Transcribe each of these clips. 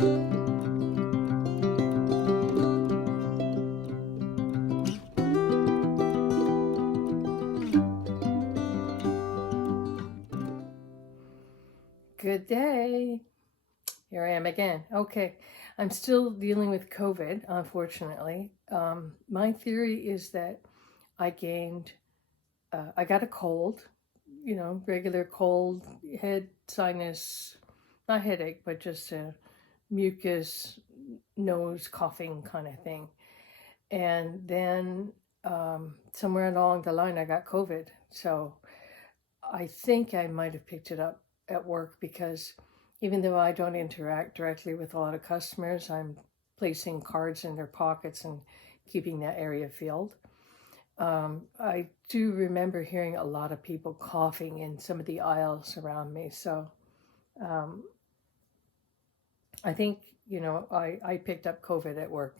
Good day. Here I am again. Okay, I'm still dealing with COVID, unfortunately. My theory is that I got a cold, regular cold, head sinus, not headache, but just a mucus, nose, coughing kind of thing. And then somewhere along the line, I got COVID. So I think I might have picked it up at work because even though I don't interact directly with a lot of customers, I'm placing cards in their pockets and keeping that area filled. I do remember hearing a lot of people coughing in some of the aisles around me. So I think, I picked up COVID at work.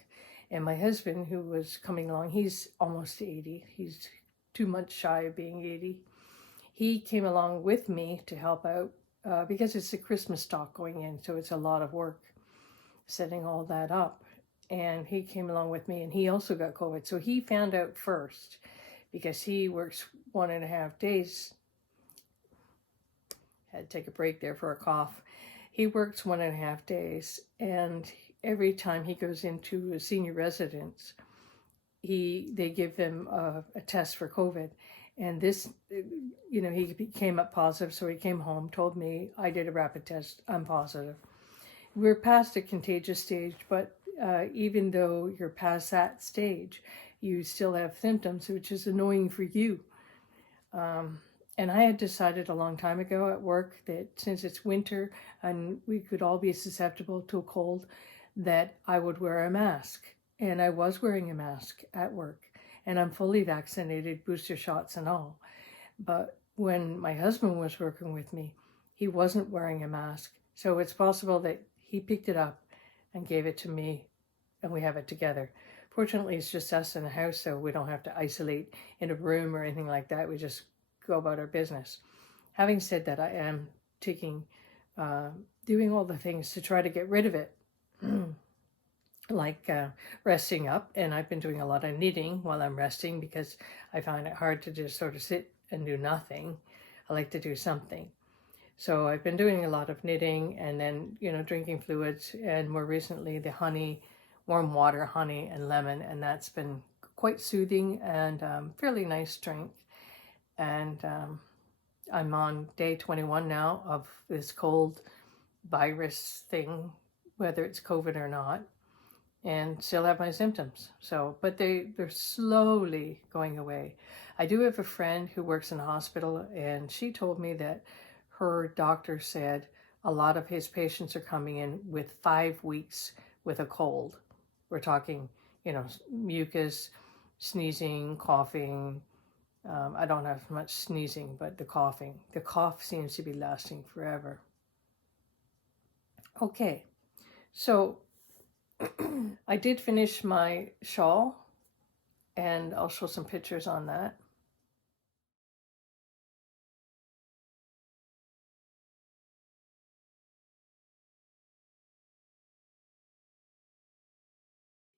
And my husband, who was coming along, he's almost 80. He's 2 months shy of being 80. He came along with me to help out because it's a Christmas stock going in, so it's a lot of work setting all that up. And he came along with me, and he also got COVID. So he found out first because he works 1.5 days. Had to take a break there for a cough. He works 1.5 days, and every time he goes into a senior residence, they give them a test for COVID. And this, he came up positive, so he came home, told me, I did a rapid test, I'm positive. We're past a contagious stage, but even though you're past that stage, you still have symptoms, which is annoying for you. And I had decided a long time ago at work that since it's winter and we could all be susceptible to a cold, that I would wear a mask. And I was wearing a mask at work. And I'm fully vaccinated, booster shots and all. But when my husband was working with me, he wasn't wearing a mask. So it's possible that he picked it up and gave it to me, and we have it together. Fortunately, it's just us in the house, so we don't have to isolate in a room or anything like that. We just go about our business. Having said that, I am doing all the things to try to get rid of it. Like resting up, and I've been doing a lot of knitting while I'm resting because I find it hard to just sort of sit and do nothing. I like to do something. So I've been doing a lot of knitting and then, drinking fluids, and more recently the honey, warm water, honey and lemon, and that's been quite soothing and fairly nice drink. And I'm on day 21 now of this cold virus thing, whether it's COVID or not, and still have my symptoms. So, but they're slowly going away. I do have a friend who works in a hospital, and she told me that her doctor said a lot of his patients are coming in with 5 weeks with a cold. We're talking, mucus, sneezing, coughing. I don't have much sneezing, but the coughing. The cough seems to be lasting forever. Okay, so I did finish my shawl, and I'll show some pictures on that.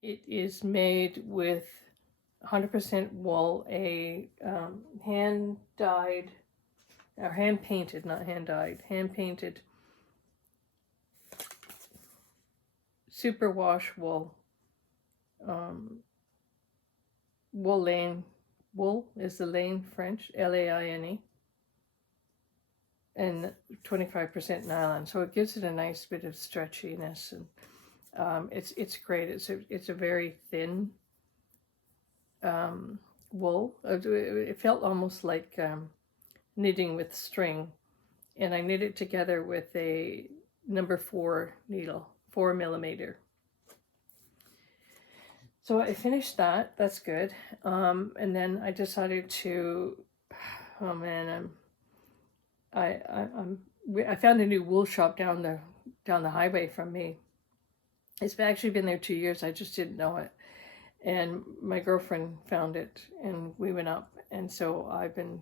It is made with 100% wool, a hand-dyed, or hand-painted, not hand-dyed, hand-painted superwash wool. Wool is the laine French, L-A-I-N-E, and 25% nylon, so it gives it a nice bit of stretchiness, and it's great. It's a very thin wool. It felt almost like knitting with string, and I knit it together with a number 4 needle, 4mm. So I finished that. That's good. And then I decided to, oh man, I found a new wool shop down the highway from me. It's actually been there 2 years. I just didn't know it. And my girlfriend found it, and we went up. And so I've been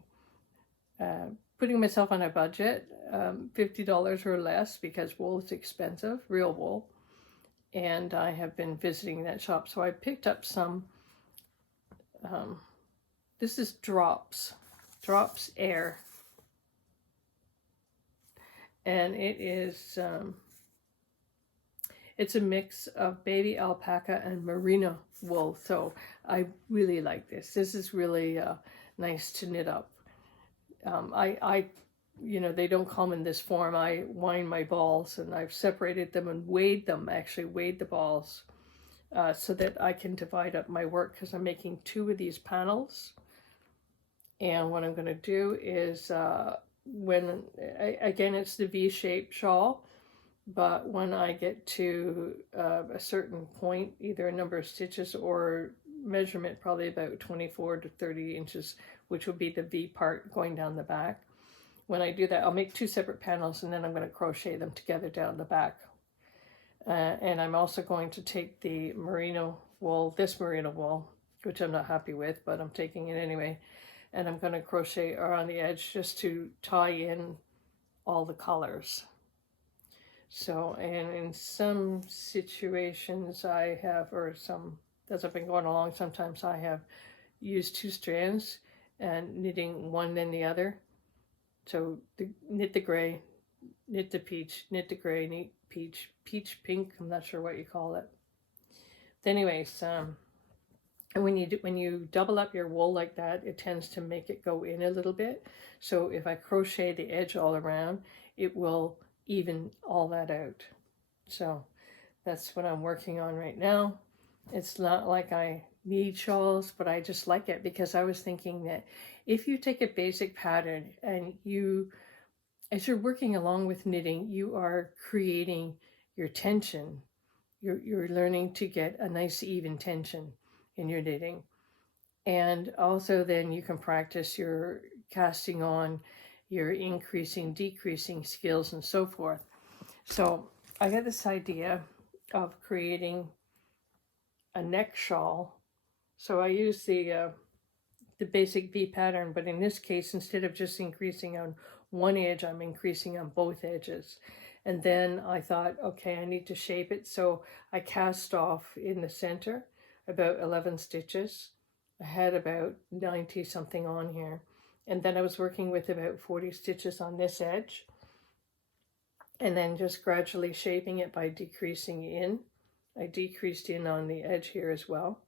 putting myself on a budget, $50 or less, because wool is expensive, real wool. and I have been visiting that shop. So I picked up some, this is Drops Air, and it's a mix of baby alpaca and merino wool. So I really like this. This is really nice to knit up. They don't come in this form. I wind my balls, and I've separated them and weighed them, actually weighed the balls, so that I can divide up my work, because I'm making 2 of these panels. And what I'm going to do is, again, it's the V-shaped shawl, but when I get to a certain point, either a number of stitches or measurement, probably about 24 to 30 inches, which will be the V part going down the back. When I do that, I'll make 2 separate panels, and then I'm going to crochet them together down the back. And I'm also going to take the merino wool, which I'm not happy with, but I'm taking it anyway. And I'm going to crochet around the edge just to tie in all the colors. So, and in some situations I have, or some, as I've been going along, sometimes I have used 2 strands and knitting one then the other. So knit the gray, knit the peach, knit the gray, knit peach pink, I'm not sure what you call it. But anyways, and when you double up your wool like that, it tends to make it go in a little bit. So if I crochet the edge all around, it will even all that out. So that's what I'm working on right now. It's not like I need shawls, but I just like it, because I was thinking that if you take a basic pattern and as you're working along with knitting, you are creating your tension. You're learning to get a nice even tension in your knitting. And also then you can practice your casting on, your increasing, decreasing skills, and so forth. So I got this idea of creating a neck shawl. So I use the basic V pattern, but in this case, instead of just increasing on one edge, I'm increasing on both edges. And then I thought, okay, I need to shape it. So I cast off in the center about 11 stitches. I had about 90 something on here. And then I was working with about 40 stitches on this edge. And then just gradually shaping it by decreasing in. I decreased in on the edge here as well.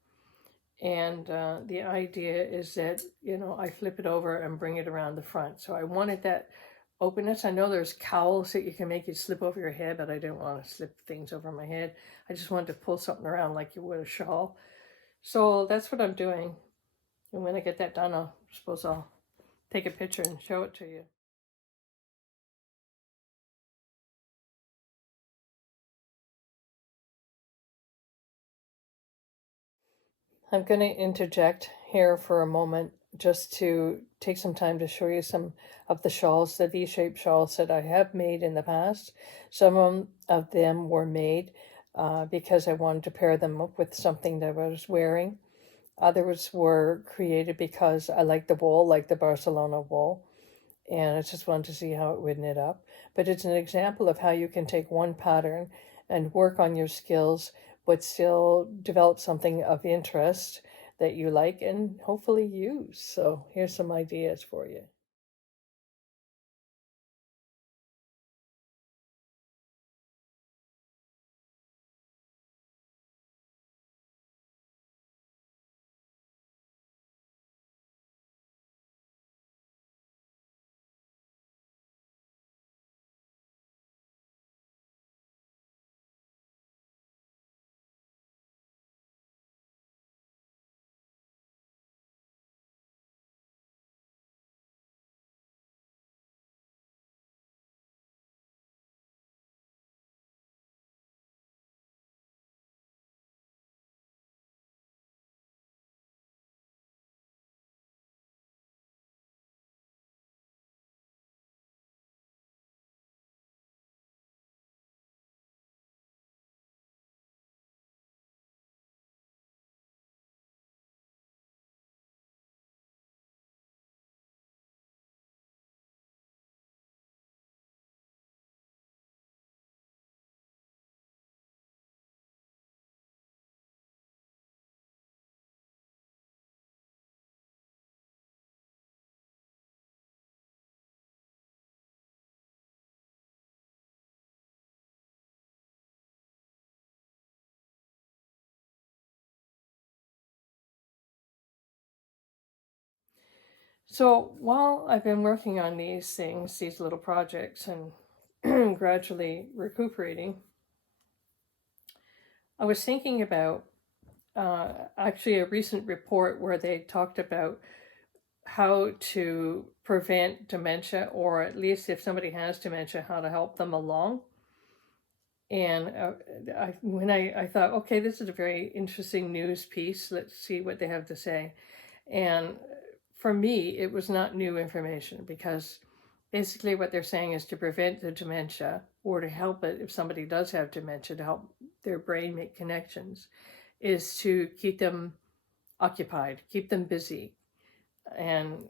And the idea is that, I flip it over and bring it around the front. So I wanted that openness. I know there's cowls that you can make it slip over your head, but I didn't want to slip things over my head. I just wanted to pull something around like you would a shawl. So that's what I'm doing. And when I get that done, I suppose I'll take a picture and show it to you. I'm going to interject here for a moment just to take some time to show you some of the shawls, the V-shaped shawls that I have made in the past. Some of them were made because I wanted to pair them up with something that I was wearing. Others were created because I like the wool, like the Barcelona wool, and I just wanted to see how it would knit up. But it's an example of how you can take one pattern and work on your skills, but still develop something of interest that you like and hopefully use. So here's some ideas for you. So while I've been working on these things, these little projects, and gradually recuperating, I was thinking about actually a recent report where they talked about how to prevent dementia, or at least if somebody has dementia, how to help them along. And I thought, okay, this is a very interesting news piece. Let's see what they have to say. And for me, it was not new information, because basically what they're saying is to prevent the dementia, or to help it if somebody does have dementia, to help their brain make connections, is to keep them occupied, keep them busy. And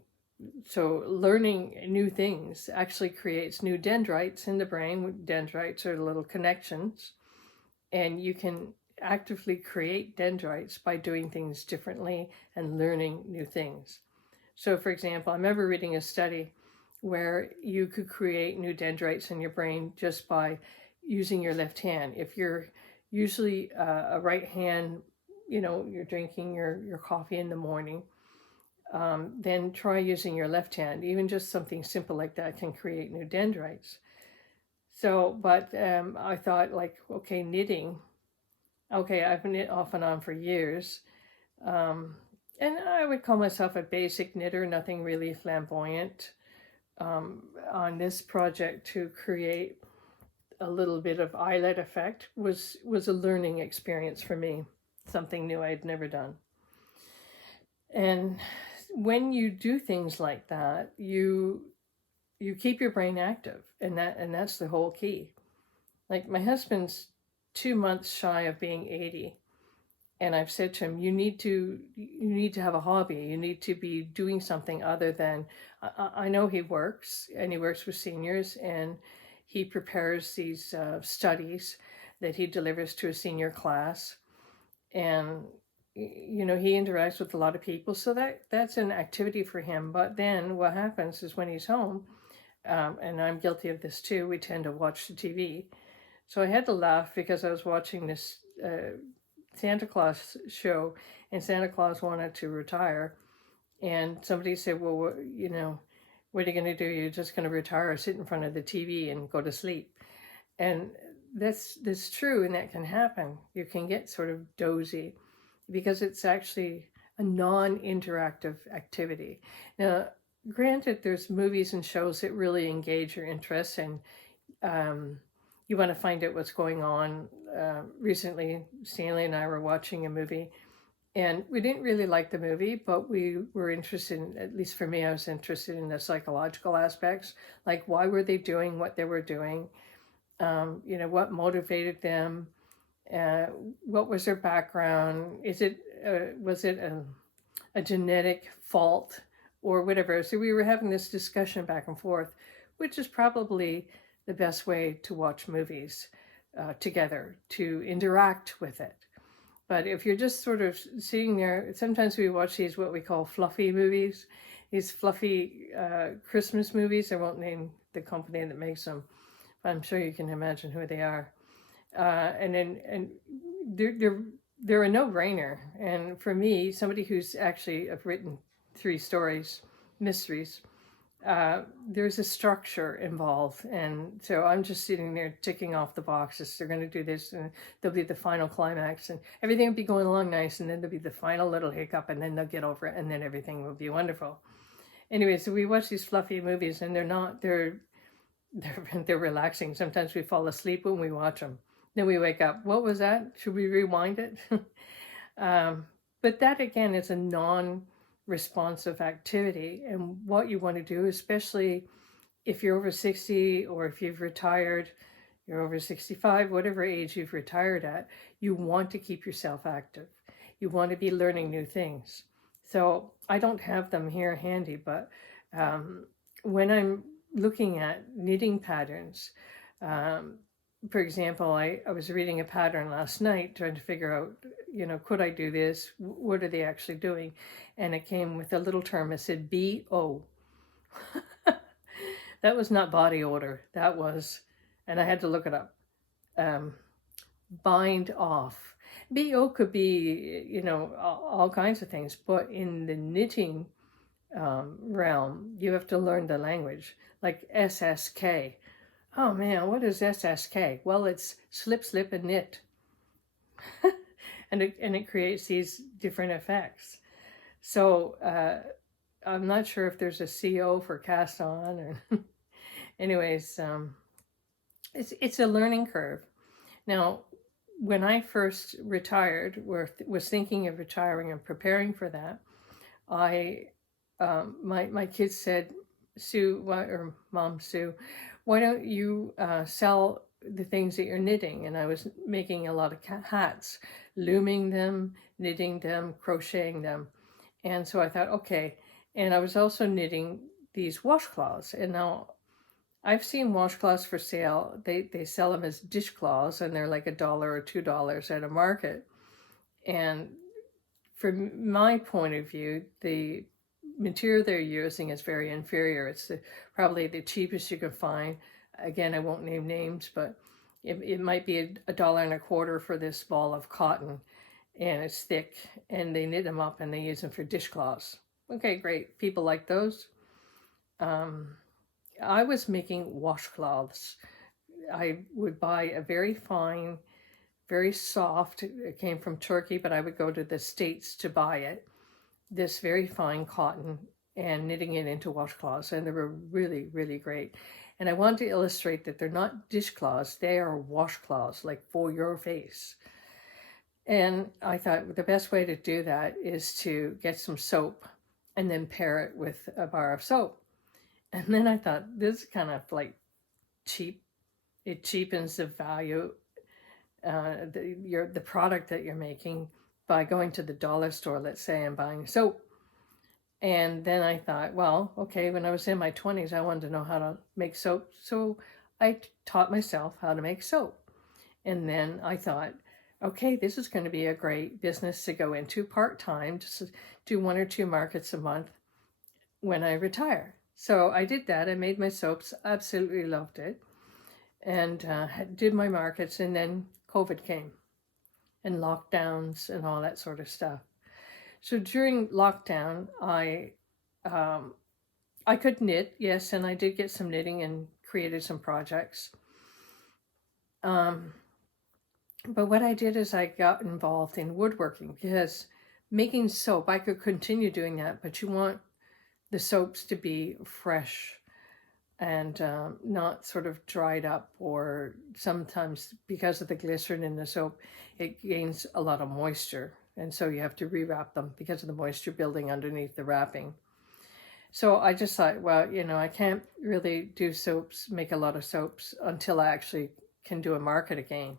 so learning new things actually creates new dendrites in the brain. Dendrites are little connections, and you can actively create dendrites by doing things differently and learning new things. So for example, I remember reading a study where you could create new dendrites in your brain just by using your left hand. If you're usually a right hand, you're drinking your coffee in the morning, then try using your left hand. Even just something simple like that can create new dendrites. So, but I thought, like, okay, knitting. Okay, I've knit off and on for years. And I would call myself a basic knitter, nothing really flamboyant. On this project, to create a little bit of eyelet effect was a learning experience for me, something new I had never done. And when you do things like that, you keep your brain active, and that's the whole key. Like, my husband's 2 months shy of being 80, and I've said to him, you need to have a hobby. You need to be doing something other than, I know he works, and he works with seniors, and he prepares these studies that he delivers to a senior class, and he interacts with a lot of people, so that's an activity for him. But then what happens is when he's home, and I'm guilty of this too, we tend to watch the TV. So I had to laugh because I was watching this Santa Claus show, and Santa Claus wanted to retire, and somebody said, well, what are you going to do? You're just going to retire, sit in front of the TV and go to sleep. And that's true, and that can happen. You can get sort of dozy because it's actually a non-interactive activity. Now, granted, there's movies and shows that really engage your interest, and you want to find out what's going on. Recently, Stanley and I were watching a movie, and we didn't really like the movie, but we were interested in, at least for me, I was interested in the psychological aspects, like why were they doing what they were doing, what motivated them, what was their background, was it a genetic fault or whatever. So we were having this discussion back and forth, which is probably the best way to watch movies together, to interact with it. But if you're just sort of sitting there, sometimes we watch these what we call fluffy movies, these fluffy Christmas movies. I won't name the company that makes them, but I'm sure you can imagine who they are. And they're a no-brainer. And for me, somebody who's actually written 3 stories, mysteries, there's a structure involved, and so I'm just sitting there ticking off the boxes. They're going to do this, and there'll be the final climax, and everything will be going along nice, and then there'll be the final little hiccup, and then they'll get over it, and then everything will be wonderful. Anyway, so we watch these fluffy movies, and they're relaxing. Sometimes we fall asleep when we watch them. Then we wake up. What was that? Should we rewind it? But that, again, is a non-responsive activity. And what you want to do, especially if you're over 60 or if you've retired, you're over 65, whatever age you've retired at, you want to keep yourself active. You want to be learning new things. So I don't have them here handy, but when I'm looking at knitting patterns, for example, I was reading a pattern last night trying to figure out, could I do this? What are they actually doing? And it came with a little term. It said BO. That was not body odor. That was, and I had to look it up, bind off. BO could be, all kinds of things, but in the knitting realm, you have to learn the language, like SSK. Oh man, what is SSK? Well, it's slip, slip, and knit. and it creates these different effects. So I'm not sure if there's a CO for cast on or anyways, it's a learning curve. Now, when I first retired, was thinking of retiring and preparing for that, my kids said, Sue, or Mom Sue, why don't you sell the things that you're knitting? And I was making a lot of hats, looming them, knitting them, crocheting them. And so I thought, okay. And I was also knitting these washcloths. And now I've seen washcloths for sale. They sell them as dishcloths, and they're like $1 or $2 at a market. And from my point of view, the material they're using is very inferior. It's probably the cheapest you can find. Again, I won't name names, but it might be $1.25 for this ball of cotton, and it's thick, and they knit them up and they use them for dishcloths. Okay, great. People like those. I was making washcloths. I would buy a very fine, very soft, it came from Turkey, but I would go to the States to buy it, this very fine cotton, and knitting it into washcloths, and they were really, really great. And I wanted to illustrate that they're not dishcloths, they are washcloths, like for your face. And I thought the best way to do that is to get some soap and then pair it with a bar of soap. And then I thought, this is kind of like cheap. It cheapens the value, the product that you're making by going to the dollar store, let's say, and buying soap. And then I thought, well, okay, when I was in my 20s, I wanted to know how to make soap. So I taught myself how to make soap. And then I thought, okay, this is going to be a great business to go into part-time, just do 1 or 2 markets a month when I retire. So I did that. I made my soaps, absolutely loved it, and did my markets, and then COVID came and lockdowns and all that sort of stuff. So during lockdown, I could knit, yes, and I did get some knitting and created some projects. But what I did is I got involved in woodworking, because making soap, I could continue doing that, but you want the soaps to be fresh and not sort of dried up, or sometimes because of the glycerin in the soap, it gains a lot of moisture. And so you have to rewrap them because of the moisture building underneath the wrapping. So I just thought, well, I can't really do soaps, make a lot of soaps until I actually can do a market again,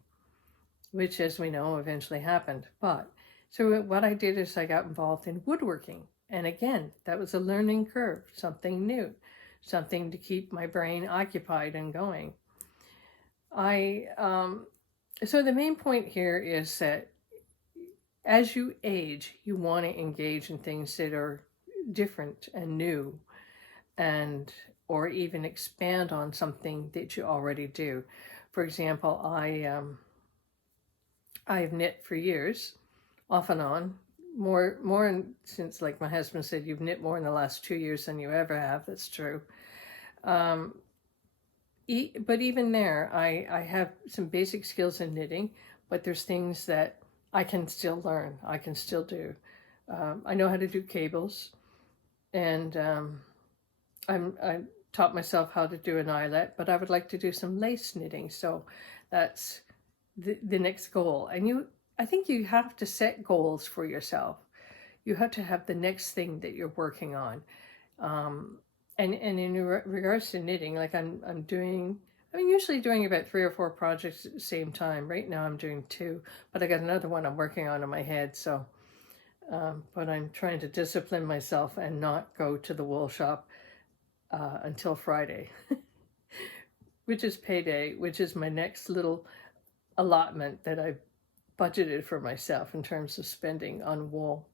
which, as we know, eventually happened. But so what I did is I got involved in woodworking. And again, that was a learning curve, something new, something to keep my brain occupied and going. So the main point here is that as you age, you want to engage in things that are different and new, or even expand on something that you already do. For example, I've knit for years, off and on, more since, like my husband said, you've knit more in the last 2 years than you ever have. That's true. But even there, I have some basic skills in knitting, but there's things that I can still learn. I can still do. I know how to do cables, and I taught myself how to do an eyelet, but I would like to do some lace knitting. So that's the next goal. And I think you have to set goals for yourself. You have to have the next thing that you're working on. And in regards to knitting, like I'm usually doing about 3 or 4 projects at the same time. Right now I'm doing 2, but I got another one I'm working on in my head. So, but I'm trying to discipline myself and not go to the wool shop until Friday, which is payday, which is my next little allotment that I budgeted for myself in terms of spending on wool.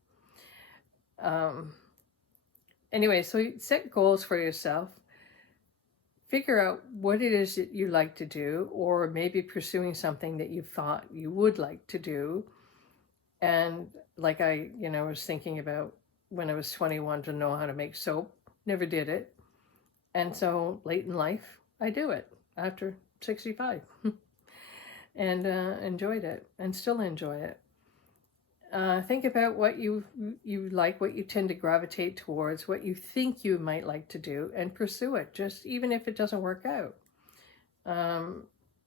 Anyway, so you set goals for yourself. Figure out what it is that you like to do, or maybe pursuing something that you thought you would like to do. And like I was thinking about when I was 21 to know how to make soap. Never did it. And so late in life, I do it after 65 and enjoyed it and still enjoy it. Think about what you like, what you tend to gravitate towards, what you think you might like to do, and pursue it, just even if it doesn't work out.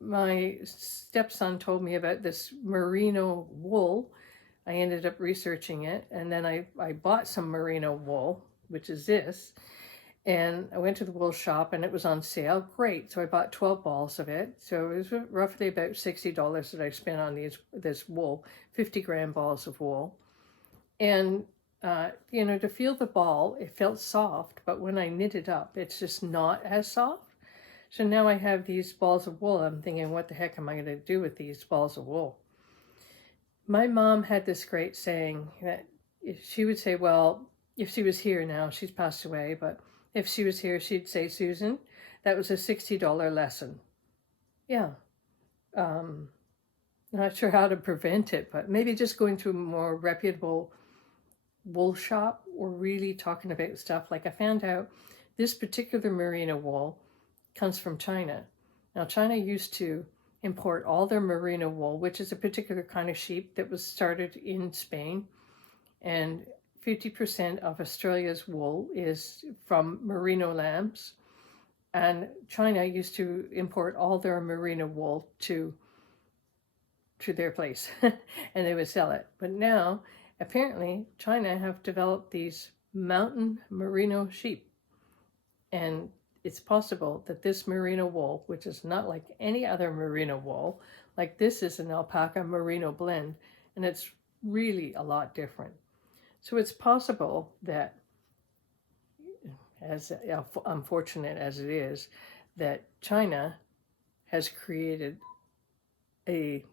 My stepson told me about this merino wool. I ended up researching it, and then I bought some merino wool, which is this, and I went to the wool shop and it was on sale. Great. So I bought 12 balls of it. So it was roughly about $60 that I spent on this wool, 50-gram balls of wool. And, to feel the ball, it felt soft, but when I knit it up, it's just not as soft. So now I have these balls of wool. I'm thinking, what the heck am I going to do with these balls of wool? My mom had this great saying that she would say, well, if she was here now, she's passed away, but if she was here, she'd say, Susan, that was a $60 lesson. Yeah. Not sure how to prevent it, but maybe just going to a more reputable wool shop or really talking about stuff. Like I found out this particular merino wool comes from China. Now, China used to import all their merino wool, which is a particular kind of sheep that was started in Spain, and 50% of Australia's wool is from merino lambs, and China used to import all their merino wool to their place and they would sell it. But now, apparently, China have developed these mountain merino sheep, and it's possible that this merino wool, which is not like any other merino wool, like this is an alpaca merino blend, and it's really a lot different. So it's possible that, as unfortunate as it is, that China has created a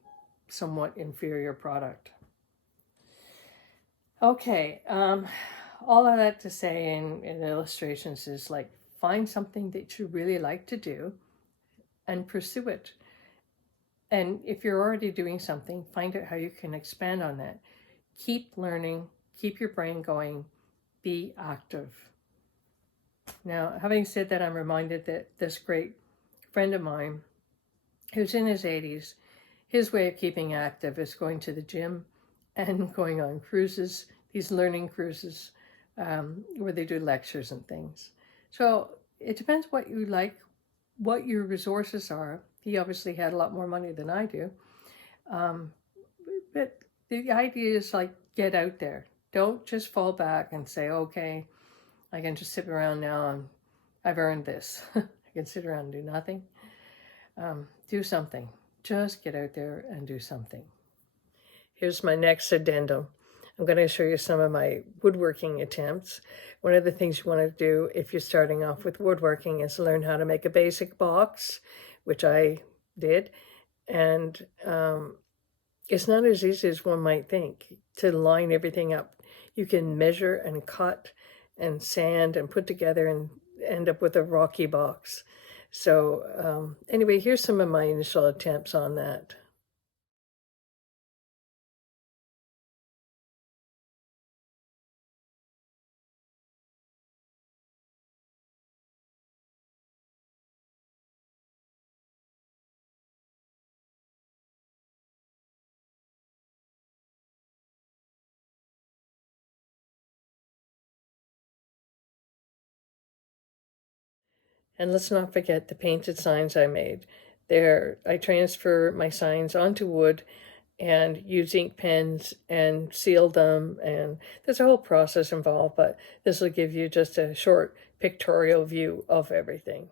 somewhat inferior product. Okay, all of that to say in illustrations is like, find something that you really like to do and pursue it. And if you're already doing something, find out how you can expand on that. Keep learning, keep your brain going, be active. Now, having said that, I'm reminded that this great friend of mine, who's in his 80s, his way of keeping active is going to the gym and going on cruises, these learning cruises, where they do lectures and things. So it depends what you like, what your resources are. He obviously had a lot more money than I do. But the idea is like, get out there. Don't just fall back and say, okay, I can just sit around now and I've earned this. I can sit around and do nothing. Do something. Just get out there and do something. Here's my next addendum. I'm going to show you some of my woodworking attempts. One of the things you want to do if you're starting off with woodworking is learn how to make a basic box, which I did. And it's not as easy as one might think to line everything up. You can measure and cut and sand and put together and end up with a rocky box. So anyway, here's some of my initial attempts on that. And let's not forget the painted signs I made. I transfer my signs onto wood and use ink pens and seal them, and there's a whole process involved, but this will give you just a short pictorial view of everything.